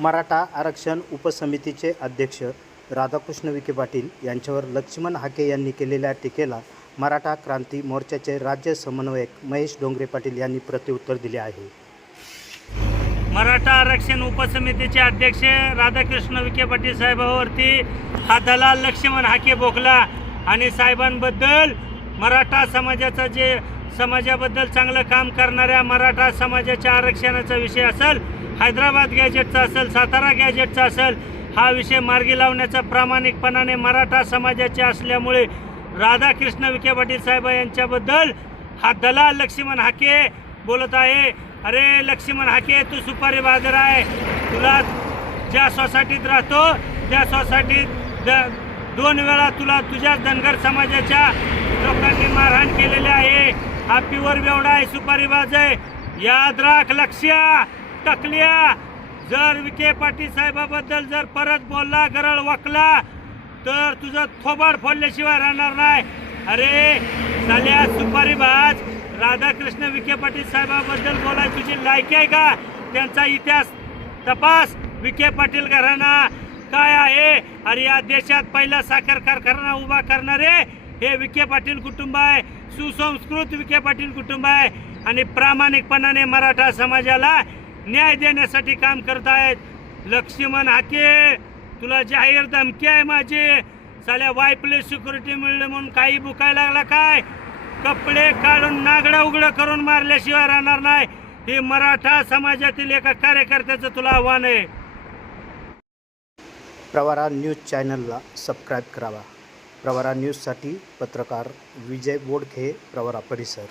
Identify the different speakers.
Speaker 1: मराठा आरक्षण उपसमितीचे अध्यक्ष राधाकृष्ण विखे पाटील यांच्यावर लक्ष्मण हाके यांनी केलेल्या टीकेला मराठा क्रांती मोर्चाचे राज्य समन्वयक महेश डोंगरे पाटील यांनी प्रत्युत्तर दिले आहे.
Speaker 2: मराठा आरक्षण उपसमितीचे अध्यक्ष राधाकृष्ण विखे पाटील साहेबावरती हा दलाल लक्ष्मण हाके बोकला आणि साहेबांबद्दल मराठा समाजाचा जे समाजाबद्दल चांगलं काम करणाऱ्या मराठा समाजाच्या आरक्षणाचा विषय असेल हैदराबाद गॅजेटचा असेल सातारा गॅजेटचा असेल हा विषय मार्गी लावण्याचा प्रामाणिकपणाने मराठा समाजाचे असल्यामुळे राधाकृष्ण विखे पाटील साहेब यांच्याबद्दल हा दलाल लक्ष्मण हाके बोलत आहे. अरे लक्ष्मण हाके तू सुपारी बाजार आहे. तुला ज्या सोसायटीत राहतो त्या सोसायटीत द दोन वेळा तुला तुझ्या धनगर समाजाच्या लोकांनी मारहाण केलेली आहे. हा प्युअर बेवडा आहे सुपारी बाज आहे. याद राख लक्ष्या टकल्या. जर विखे पाटील साहेबाबद्दल जर परत बोलला गरळ वाकला तर तुझं थोबाड फोडल्याशिवाय राहणार नाही. अरे झाल्या सुपारी बाज राधाकृष्ण विखे पाटील साहेबाबद्दल बोलाय तुझी लायकी आहे का? त्यांचा इतिहास तपास. विखे पाटील घराणा काय आहे? अरे या देशात पहिला साखर कारखाना उभा करणारे हे विखे पाटील कुटुंब आहे. सुसंस्कृत विखे पाटील कुटुंब आहे. आणि प्रामाणिकपणाने मराठा समाजाला न्याय देण्यासाठी काम करत आहेत. लक्ष्मण हाके तुला जाहीर धमकी आहे माझी. साल्या वायपले सिक्युरिटी मिळले म्हणून काही बुकायला लागला काय? कपडे काढून नागडं उघडं करून मारल्याशिवाय राहणार नाही. हे मराठा समाजातील एका कार्यकर्त्याचं तुला आव्हान आहे.
Speaker 1: प्रवारा न्यूज चॅनलला सबस्क्राईब करावा. प्रवरा न्यूजसाठी पत्रकार विजय बोडखे प्रवरा परिसर.